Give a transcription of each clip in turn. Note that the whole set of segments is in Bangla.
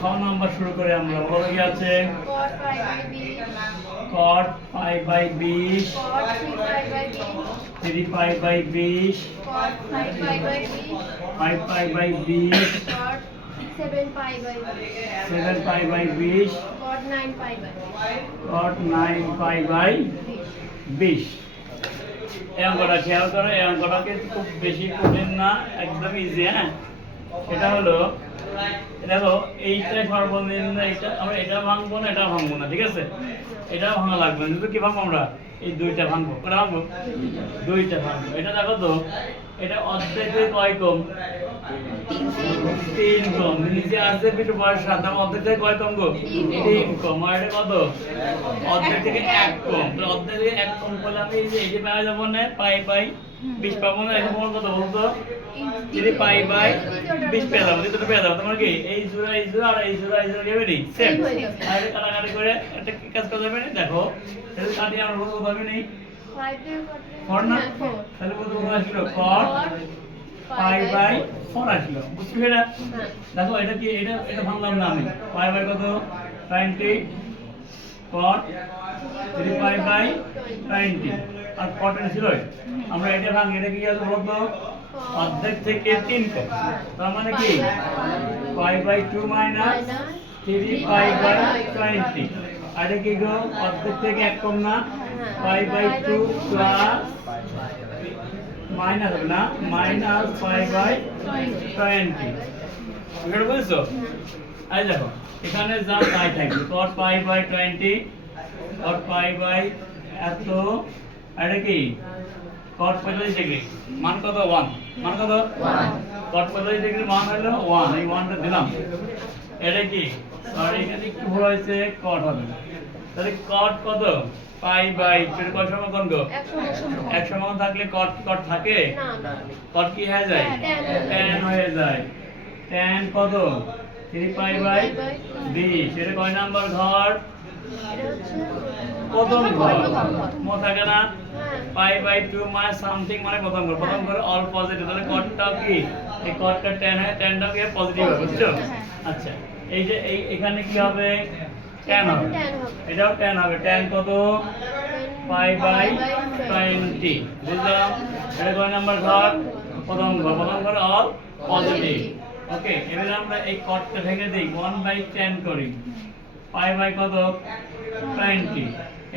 খ নাম্বার শুরু করে আমরা, বলো কি আছে? কট পাই বাই বিশ। cot 3 pi by b three pi by বিশ। cot 5 pi by b five pi by বিশ। cot 7 pi by b seven pi by বিশ। cot 9 pi by cot nine pi by বিশ। এই অঙ্কটা খেয়াল করো, এই অঙ্কটা কিন্তু খুব বেশি কঠিন না, একদম ইজি হ্যাঁ? সেটা হলো, দেখো, এইটা সর্বনিম্ন এটা আমরা এটা ভাঙবো না, এটা ভাঙবো না, ঠিক আছে? এটা ভাঙা লাগবে না, কিন্তু কি ভাঙবো আমরা? এই দুইটা ভাঙবো, কটা ভাঙবো? দুইটা ভাঙবো। এটা দেখো তো এটা অর্ধেকে কয় কম? তিন কম। নিচে আসছে একটু বয়স সাত দাম কয় কম গো? তিন কম। আর এটা কত? অর্ধেক থেকে এক কম। অর্ধেক থেকে এক কম করলে আমি এই যে পাওয়া যাব না, পাই পাই, বিশ পাবো না এখন কত বলতো? যদি পাই বাই বিশ পেয়ে যাব, দুটো পেয়ে যাব। তোমার কি? এই জোড়া এই জোড়া, আর এই জোড়া এই জোড়া যাবে নি? সেম আর কাটাকাটি করে একটা কাজ করা যাবে না? দেখো। কাটি আমরা বলব পাবি নি। 5 দিয়ে কত ফর না? তাহলে বলতে কত আসলো? ফর পাই বাই ফোর আসলো। বুঝতে পেরে দেখো এটা কি এটা এটা ভাঙলাম না আমি। পাই বাই কত? Twenty cot three pi by twenty R cot ছিল? আমরা এটা ভাঙি এটা কি আছে বলতো অর্ধেক থেকে তিন কম তার মানে কি? Pi by two minus three pi by twenty আর কি গো? অর্ধেক থেকে এক কম না? Pi by two plus minus হবে না? Minus pi by twenty. এটা বুঝছ এই দেখো এখানে যা তাই থাকবে cot pi by twenty cot pi by এত এটা কি? cot পঁয়তাল্লিশ ডিগ্রি। মান কত? ওয়ান মান কত? Cot পঁয়তাল্লিশ ডিগ্রি মান হলো ওয়ান এই ওয়ানটা দিলাম। এটা কি? সরি এখানে কি ভুল হয়েছে cot হবে তাহলে cot কত? পাই বাই এটা কয় সমান গো? 100 এক সমান। থাকলে cot cot থাকে? না কট কি হয়ে যায়? Tan। ট্যান হয়ে যায়। ট্যান কত? থ্রি পাই বাই বিশ। এটা কয় নাম্বার ঘর? প্রথম ঘর। প্রথম ঘর। মো থাকে না? পাই বাই টু মানে সামথিং মানে প্রথম ঘর। প্রথম ঘর অল পজিটিভ তাহলে কটটা কি? এই কটটা ট্যান হয় ট্যানটা কি পজিটিভ হবে বুঝছ? আচ্ছা এই যে এই এখানে কি হবে? Tan হবে। এটাও ট্যান হবে। ট্যান কত? পাই বাই টোয়েন্টি বুঝলাম? এটা কয় নাম্বার ঘর? প্রথম ঘর। প্রথম ঘর অল পজিটিভ ওকে এবারে আমরা এই কটটা ভেঙে দিই। ওয়ান বাই টেন করি। পাই বাই কত? টোয়েন্টি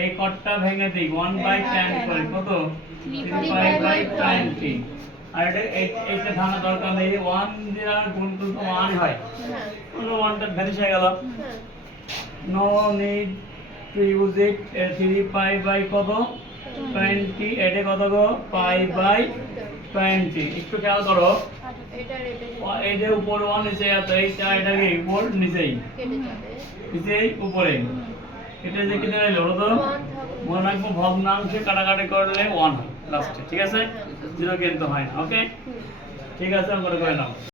এই কটটা ভেঙে দিই। ওয়ান বাই টেন করি। কত? থ্রি পাই বাই টোয়েন্টি আর এটা ভাঙা দরকার নেই ওয়ান দিয়ে গুণ করলে ওয়ান হয়। হ্যাঁ। অন্য ওয়ানটা ভ্যানিশ হয়ে গেল। হ্যাঁ। থ্রি পাই বাই কত? টোয়েন্টি এটা কত গো? পাই বাই টোয়েন্টি একটু খেয়াল করো। এটা উপর ওয়ান নিচে এইটা এটা কি উপর নিচেই। নিচেই উপরে। এটা যে কিনে তো? মনে রাখব ভগ্নাংশে কাটাকাটি করলে ওয়ান হয়। লাস্টে ঠিক আছে? জিরো কিন্তু হয় ওকে ঠিক আছে আমরা করে নাও।